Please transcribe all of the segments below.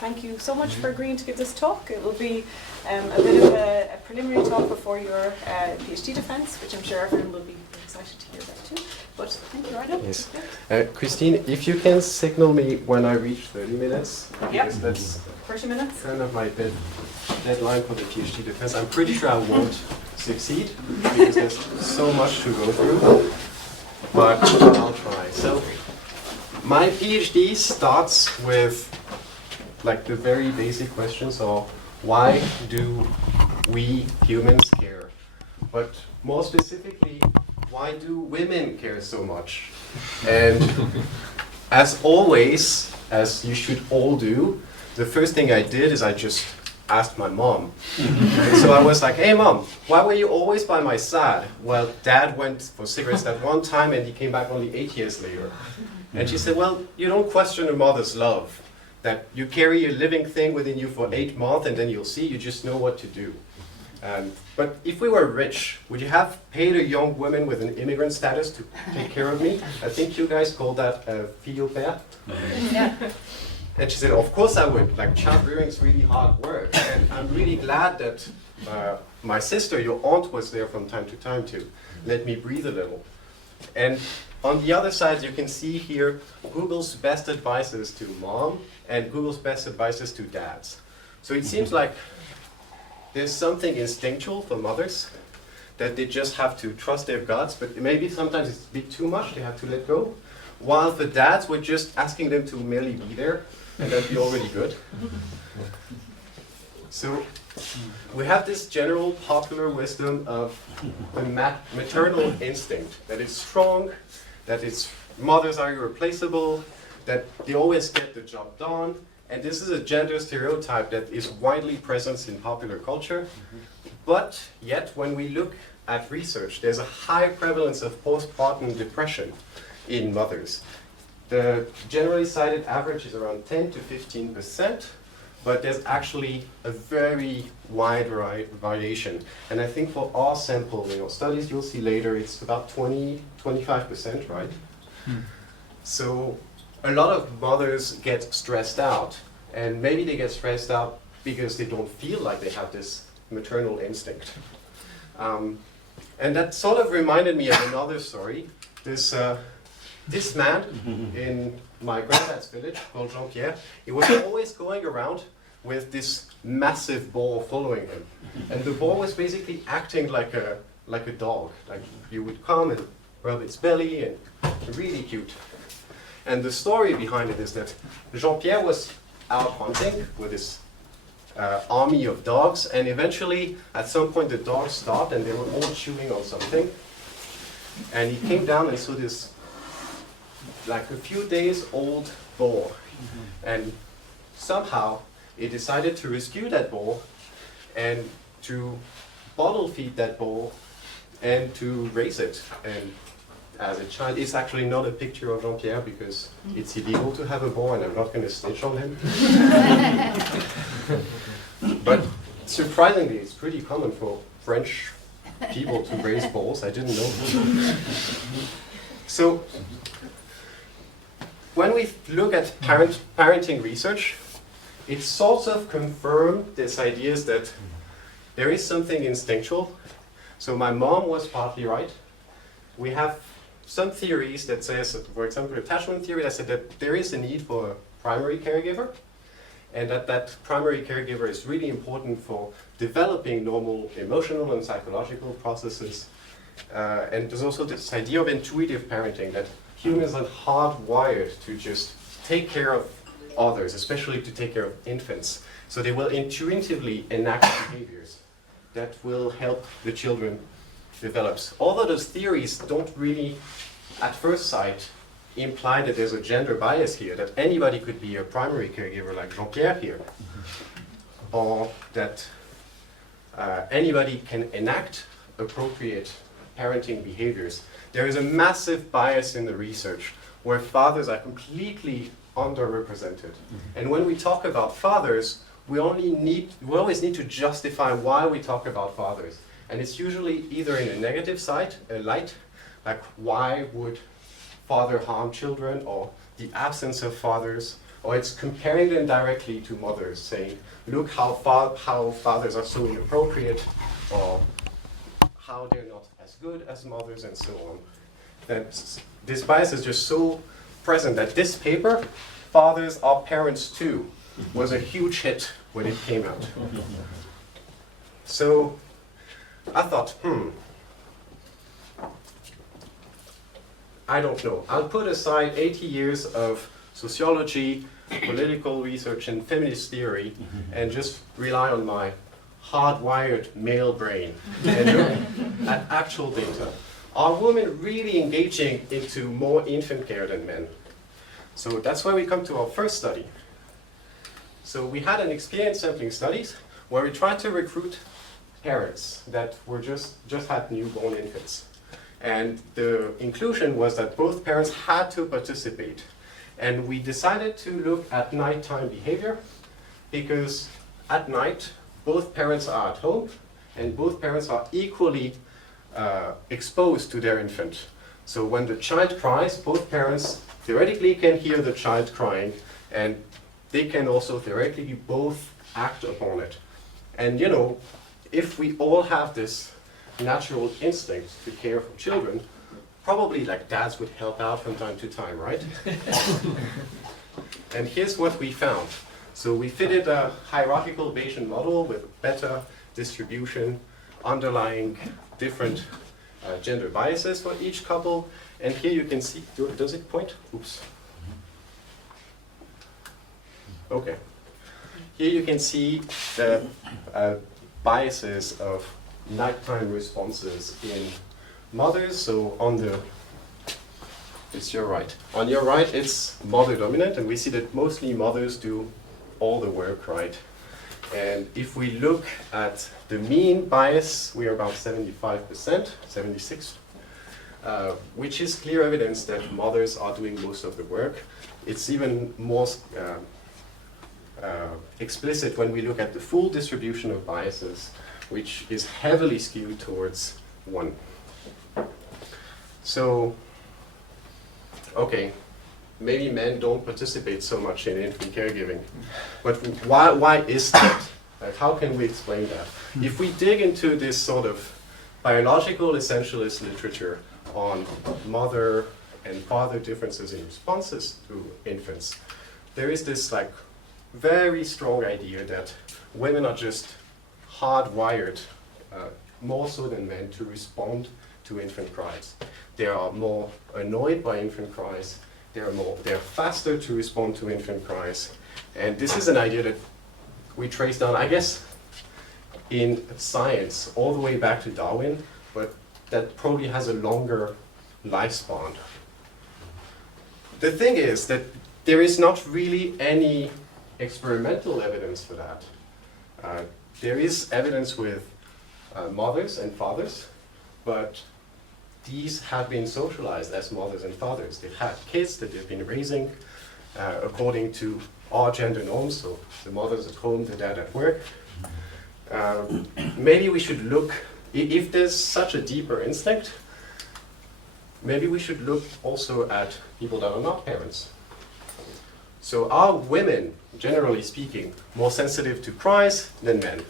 thank you so much for agreeing to give this talk. It will be a bit of a preliminary talk before your PhD defence, which I'm sure everyone will be excited to hear about too. But thank you, Arnaud. Yes. Christine, if you can signal me when I reach 30 minutes, because that's 30 minutes. kind of my deadline for the PhD defense. I'm pretty sure I won't succeed because there's so much to go through, but I'll try. So my PhD starts with like the very basic questions of why do we humans care? But more specifically, why do women care so much? And as always, as you should all do, the first thing I did is I just asked my mom. So I was like, hey mom, why were you always by my side? Well, dad went for cigarettes that one time and he came back only 8 years later. And she said, well, you don't question a mother's love. That you carry a living thing within you for 8 months and then you'll see, you just know what to do. But if we were rich, would you have paid a young woman with an immigrant status to take care of me? I think you guys call that fille au père. Yeah. And she said, of course I would. Like, child rearing is really hard work. And I'm really glad that my sister, your aunt, was there from time to time to let me breathe a little. And on the other side, you can see here Google's best advices to mom and Google's best advices to dads. So it seems like there's something instinctual for mothers that they just have to trust their guts, but maybe sometimes it's a bit too much, they have to let go. While the dads were just asking them to merely be there, and that'd be already good. So we have this general popular wisdom of the maternal instinct, that it's strong, that mothers are irreplaceable, that they always get the job done. And this is a gender stereotype that is widely present in popular culture. But yet, when we look at research, there's a high prevalence of postpartum depression in mothers. The generally cited average is around 10 to 15%, but there's actually a very wide variation. And I think for our sample, studies you'll see later, it's about 25%, right? So a lot of mothers get stressed out, and maybe they get stressed out because they don't feel like they have this maternal instinct. And that sort of reminded me of another story. This man in my granddad's village called Jean-Pierre, he was always going around with this massive boar following him. And the boar was basically acting like a dog. Like you would come and rub its belly, and really cute. And the story behind it is that Jean-Pierre was out hunting with his army of dogs, and eventually, at some point, the dogs stopped and they were all chewing on something. And he came down and saw this, like a few days old boar. And somehow, he decided to rescue that boar and to bottle feed that boar and to raise it. And as a child, it's actually not a picture of Jean-Pierre because it's illegal to have a boar and I'm not going to snitch on him. But surprisingly, it's pretty common for French people to raise boars. I didn't know. So when we look at parenting research, it sort of confirmed this idea that there is something instinctual. So my mom was partly right. We have some theories that says, for example, attachment theory that said that there is a need for a primary caregiver, and that primary caregiver is really important for developing normal emotional and psychological processes. And there's also this idea of intuitive parenting, that humans are hardwired to just take care of others, especially to take care of infants. So they will intuitively enact behaviors that will help the children develop. Although those theories don't really, at first sight, imply that there's a gender bias here, that anybody could be a primary caregiver like Jean-Pierre here, or that anybody can enact appropriate parenting behaviors. There is a massive bias in the research where fathers are completely underrepresented. And when we talk about fathers, we always need to justify why we talk about fathers. And it's usually either in a negative light, like why would father harm children, or the absence of fathers, or it's comparing them directly to mothers, saying, look how fathers are so inappropriate, or how they're not as good as mothers, and so on. That this bias is just so present that this paper, Fathers Are Parents Too, was a huge hit when it came out. So I thought, I don't know. I'll put aside 80 years of sociology, political research, and feminist theory, and just rely on my hardwired male brain and look at actual data. Are women really engaging into more infant care than men? So that's why we come to our first study. So we had an experience sampling studies where we tried to recruit parents that were just had newborn infants. And the inclusion was that both parents had to participate. And we decided to look at nighttime behavior because at night, both parents are at home and both parents are equally exposed to their infant. So when the child cries, both parents theoretically can hear the child crying, and they can also theoretically both act upon it. And you know, if we all have this natural instinct to care for children, probably like dads would help out from time to time, right? And here's what we found. So we fitted a hierarchical Bayesian model with better distribution, underlying different gender biases for each couple. And here you can see, does it point? Oops. Okay. Here you can see the biases of nighttime responses in mothers. So on your right. On your right, it's mother dominant, and we see that mostly mothers do all the work, right? And if we look at the mean bias, we are about 75%, 76, which is clear evidence that mothers are doing most of the work. It's even more explicit when we look at the full distribution of biases, which is heavily skewed towards one. So, okay, maybe men don't participate so much in infant caregiving, but why is that? Like, how can we explain that? If we dig into this sort of biological essentialist literature on mother and father differences in responses to infants, there is this like very strong idea that women are just hardwired, more so than men, to respond to infant cries. They are more annoyed by infant cries. They're faster to respond to infant cries. And this is an idea that we trace down, I guess, in science all the way back to Darwin, but that probably has a longer lifespan. The thing is that there is not really any experimental evidence for that. There is evidence with mothers and fathers, but these have been socialized as mothers and fathers. They've had kids that they've been raising according to our gender norms, so the mother's at home, the dad at work. Maybe we should look, if there's such a deeper instinct, maybe we should look also at people that are not parents. So are women, generally speaking, more sensitive to cries than men?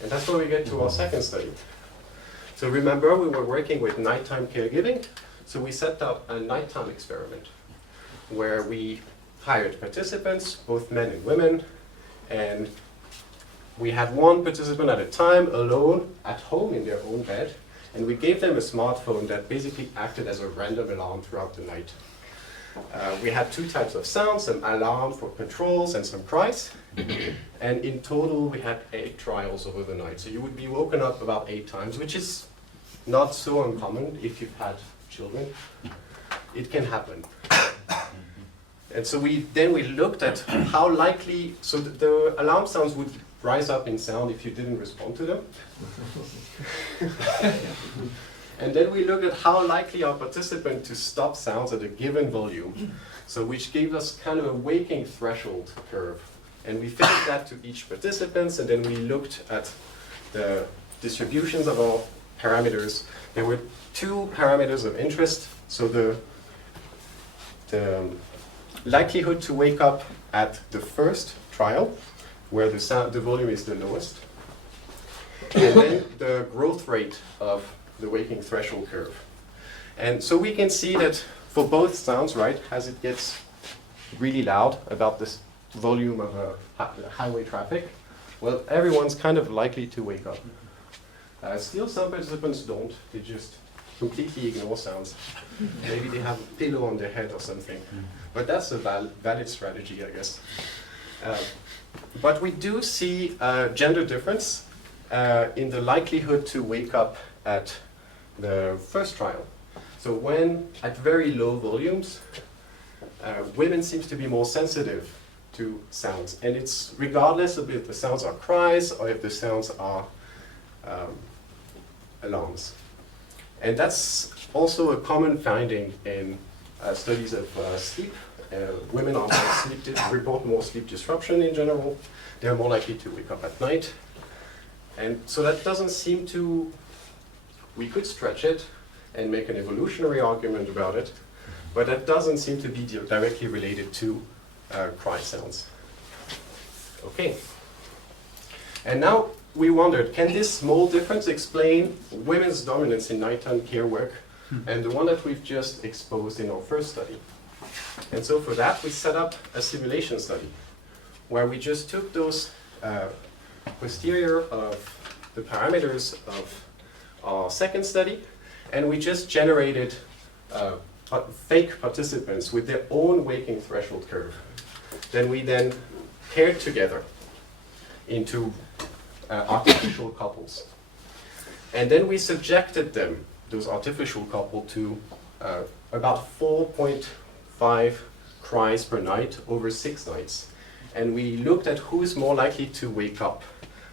And that's where we get to our second study. So remember, we were working with nighttime caregiving, so we set up a nighttime experiment where we hired participants, both men and women, and we had one participant at a time, alone, at home in their own bed, and we gave them a smartphone that basically acted as a random alarm throughout the night. We had two types of sounds, some alarm for patrols and some cries, and in total we had 8 trials over the night. So you would be woken up about 8 times, which is not so uncommon if you've had children. It can happen. And so we looked at how likely, so the alarm sounds would rise up in sound if you didn't respond to them. And then we looked at how likely are participants to stop sounds at a given volume, so which gave us kind of a waking threshold curve. And we fitted that to each participant, and then we looked at the distributions of our parameters. There were 2 parameters of interest. So the likelihood to wake up at the first trial, where the volume is the lowest, and then the growth rate of the waking threshold curve. And so we can see that for both sounds, right, as it gets really loud about this volume of highway traffic, well, everyone's kind of likely to wake up. Still, some participants don't. They just completely ignore sounds. Maybe they have a pillow on their head or something. But that's a valid strategy, I guess. But we do see a gender difference in the likelihood to wake up at the first trial. So when at very low volumes, women seem to be more sensitive to sounds. And it's regardless of if the sounds are cries or if the sounds are alarms. And that's also a common finding in studies of sleep. Women are report more sleep disruption in general. They're more likely to wake up at night. And so that doesn't seem to, we could stretch it and make an evolutionary argument about it, but that doesn't seem to be directly related to cry sounds. Okay. And now we wondered, can this small difference explain women's dominance in nighttime care work and the one that we've just exposed in our first study? And so for that, we set up a simulation study where we just took those posterior of the parameters of our second study, and we just generated fake participants with their own waking threshold curve. Then we paired together into artificial couples. And then we subjected them, those artificial couple, to about 4.5 cries per night over 6 nights. And we looked at who is more likely to wake up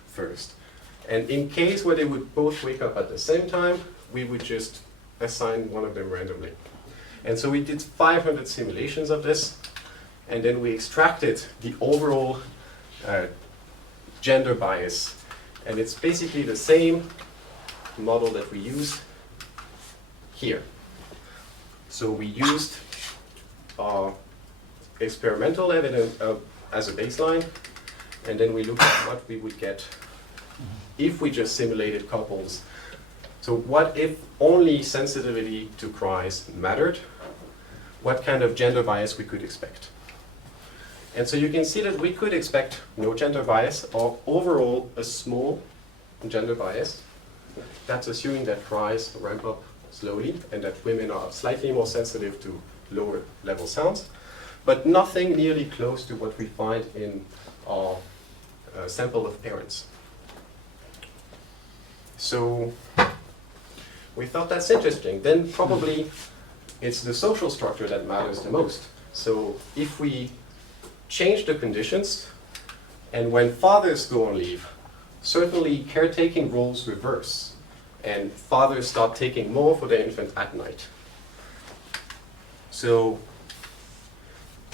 first. And in case where they would both wake up at the same time, we would just assign one of them randomly. And so we did 500 simulations of this, and then we extracted the overall gender bias. And it's basically the same model that we used here. So we used our experimental evidence as a baseline, and then we looked at what we would get if we just simulated couples. So what if only sensitivity to cries mattered? What kind of gender bias we could expect? And so you can see that we could expect no gender bias, or overall a small gender bias. That's assuming that cries ramp up slowly and that women are slightly more sensitive to lower level sounds, but nothing nearly close to what we find in our sample of parents. So we thought that's interesting. Then probably it's the social structure that matters the most. So if we change the conditions, and when fathers go on leave, certainly caretaking roles reverse, and fathers start taking more for their infant at night. So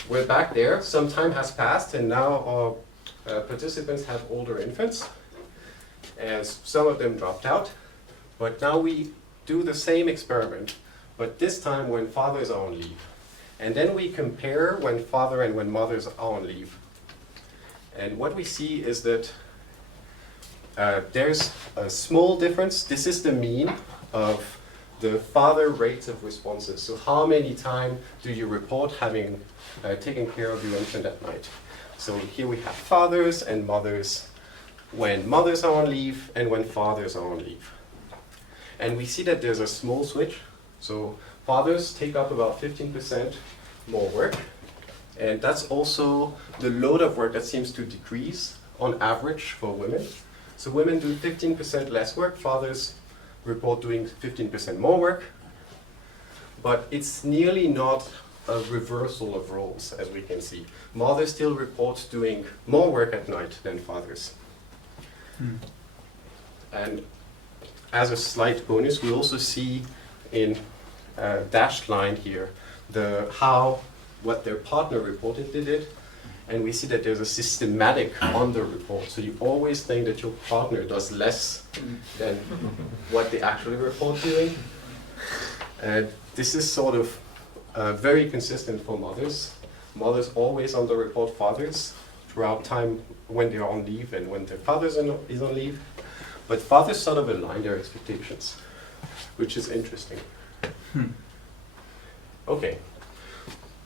we're back there. Some time has passed, and now our participants have older infants, and some of them dropped out. But now we do the same experiment, but this time when fathers are on leave. And then we compare when father and when mothers are on leave. And what we see is that there's a small difference. This is the mean of the father rates of responses. So how many times do you report having taken care of your infant at night? So here we have fathers and mothers when mothers are on leave and when fathers are on leave. And we see that there's a small switch. So fathers take up about 15% more work. And that's also the load of work that seems to decrease on average for women. So women do 15% less work, fathers report doing 15% more work. But it's nearly not a reversal of roles, as we can see. Mothers still report doing more work at night than fathers. And as a slight bonus, we also see in a dashed line here what their partner reported they did. And we see that there's a systematic under-report. So you always think that your partner does less than what they actually report doing. And this is sort of very consistent for mothers. mothers always underreport fathers throughout time when they're on leave and when their father is on leave. But fathers sort of align their expectations, which is interesting. Okay,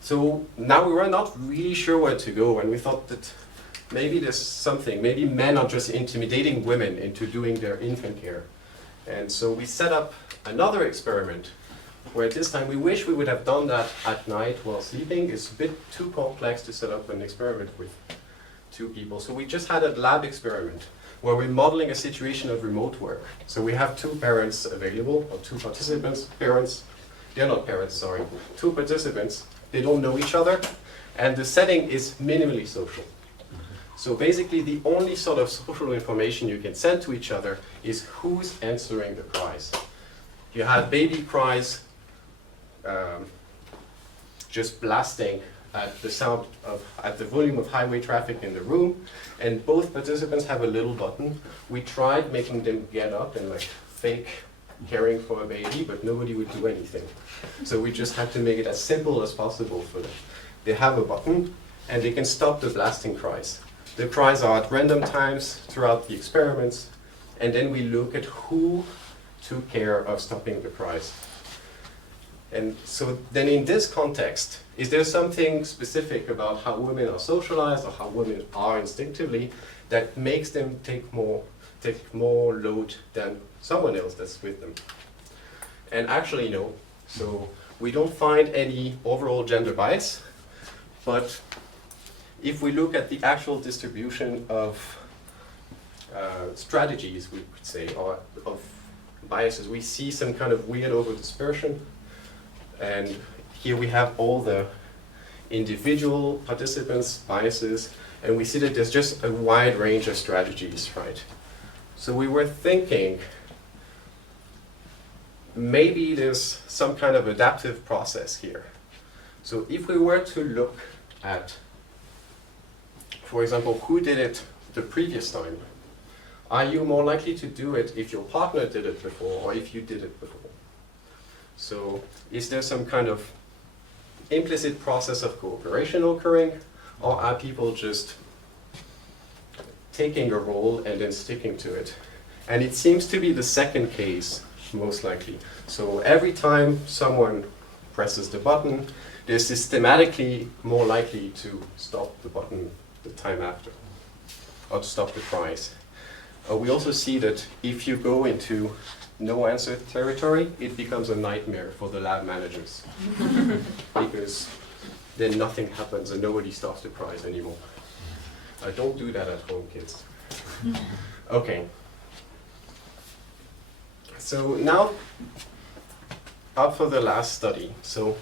so now we were not really sure where to go, and we thought that maybe there's something, maybe men are just intimidating women into doing their infant care. And so we set up another experiment, where this time we wish we would have done that at night while sleeping. It's a bit too complex to set up an experiment with 2 people. So we just had a lab experiment where we're modeling a situation of remote work. So we have 2 parents available, or 2 participants, they're not parents, sorry, 2 participants. They don't know each other, and the setting is minimally social. So basically the only sort of social information you can send to each other is who's answering the cries. You have baby cries just blasting at the sound of, at the volume of highway traffic in the room, and both participants have a little button. We tried making them get up and like fake caring for a baby, but nobody would do anything. So we just had to make it as simple as possible for them. They have a button and they can stop the blasting cries. The cries are at random times throughout the experiments, and then we look at who took care of stopping the cries. And so then in this context, is there something specific about how women are socialized or how women are instinctively that makes them take more load than someone else that's with them? And actually no. So we don't find any overall gender bias, but if we look at the actual distribution of strategies, we could say, or of biases, we see some kind of weird over-dispersion. And here we have all the individual participants' biases, and we see that there's just a wide range of strategies, right? So we were thinking maybe there's some kind of adaptive process here. So if we were to look at, for example, who did it the previous time, are you more likely to do it if your partner did it before or if you did it before? So is there some kind of implicit process of cooperation occurring, or are people just taking a role and then sticking to it? And it seems to be the second case, most likely. So every time someone presses the button, they're systematically more likely to stop the button the time after, or to stop the cries. We also see that if you go into no answer territory, it becomes a nightmare for the lab managers because then nothing happens and nobody stops the cries anymore. Don't do that at home, kids. Okay. So now, up for the last study. So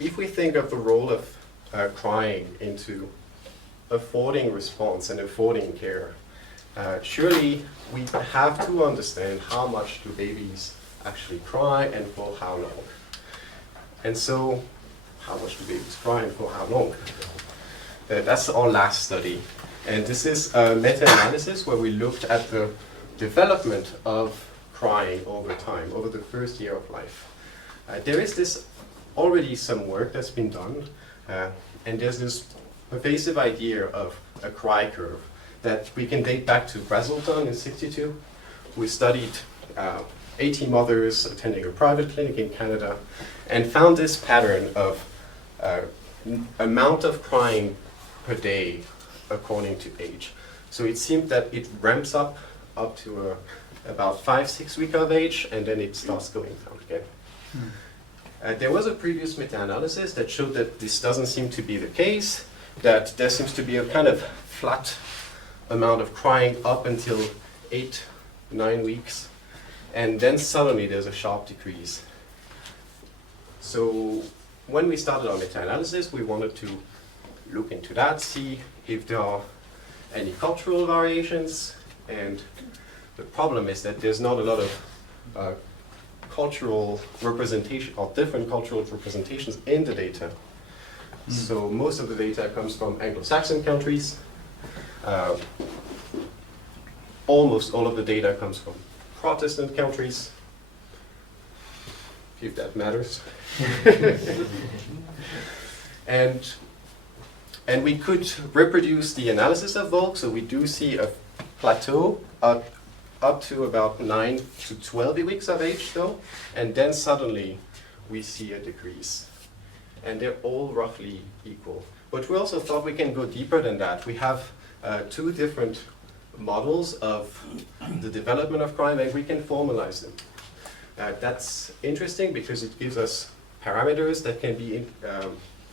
if we think of the role of crying into affording response and affording care, surely we have to understand how much do babies actually cry and for how long. And so, how much do babies cry and for how long? That's our last study. And this is a meta-analysis where we looked at the development of crying over time, over the first year of life. There is already some work that's been done, and there's this pervasive idea of a cry curve that we can date back to Brazelton in '62. We studied 80 mothers attending a private clinic in Canada and found this pattern of amount of crying per day according to age. So it seemed that it ramps up to about 5-6 weeks of age, and then it starts going down again. There was a previous meta-analysis that showed that this doesn't seem to be the case, that there seems to be a kind of flat amount of crying up until 8-9 weeks, and then suddenly there's a sharp decrease. So when we started our meta-analysis, we wanted to look into that, see if there are any cultural variations, and the problem is that there's not a lot of cultural representation or different cultural representations in the data. So most of the data comes from Anglo-Saxon countries. Almost all of the data comes from Protestant countries. if that matters. And we could reproduce the analysis of Volk, so we do see a plateau up to about 9 to 12 weeks of age though, and then suddenly we see a decrease. And they're all roughly equal. But we also thought we can go deeper than that. We have 2 different models of the development of crime, and we can formalize them. That's interesting because it gives us parameters that can be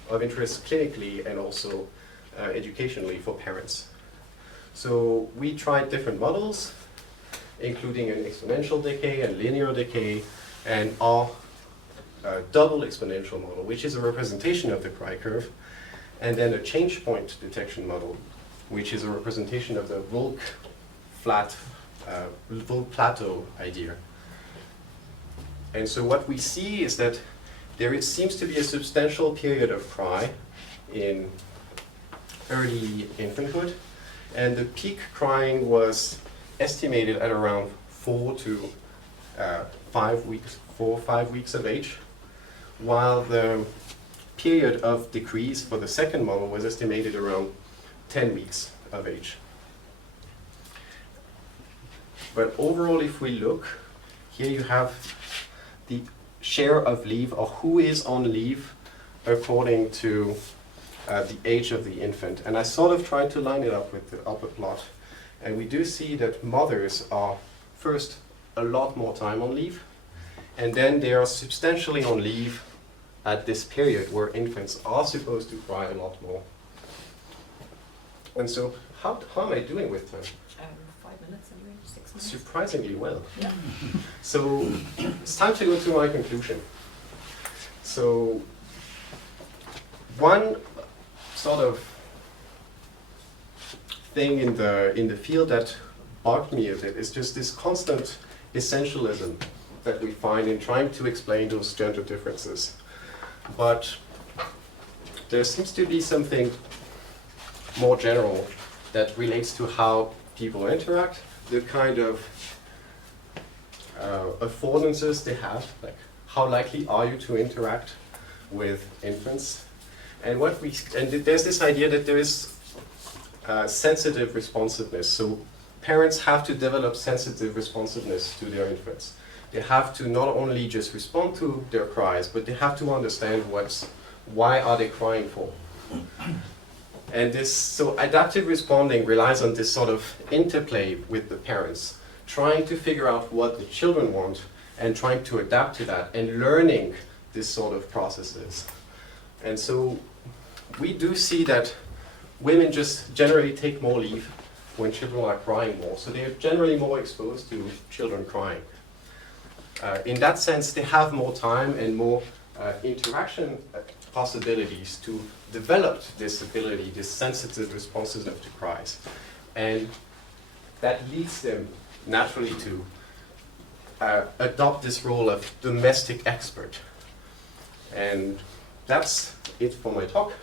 of interest clinically and also educationally for parents. So we tried different models, including an exponential decay and linear decay, and our double exponential model, which is a representation of the cry curve, and then a change point detection model, which is a representation of the Volk plateau idea. And so what we see is that there seems to be a substantial period of cry in early infanthood, and the peak crying was estimated at around 4 to 5 weeks of age, while the period of decrease for the second model was estimated around 10 weeks of age. But overall, if we look, here you have the share of leave, or who is on leave according to the age of the infant. And I sort of tried to line it up with the upper plot. And we do see that mothers are first a lot more time on leave, and then they are substantially on leave at this period where infants are supposed to cry a lot more. And so how am I doing with time? 5 minutes anyway, 6 minutes. Surprisingly well. Yeah. So it's time to go to my conclusion. So one sort of thing in the field that bugged me a bit is just this constant essentialism that we find in trying to explain those gender differences. But there seems to be something more general that relates to how people interact, the kind of affordances they have, like how likely are you to interact with infants, and there's this idea that there is sensitive responsiveness. So parents have to develop sensitive responsiveness to their infants. They have to not only just respond to their cries, but they have to understand why are they crying for. And so adaptive responding relies on this sort of interplay with the parents, trying to figure out what the children want and trying to adapt to that and learning this sort of processes. And so we do see that women just generally take more leave when children are crying more. So they're generally more exposed to children crying. In that sense, they have more time and more interaction possibilities to develop this ability, this sensitive responsiveness to cries. And that leads them naturally to adopt this role of domestic expert. And that's it for my talk.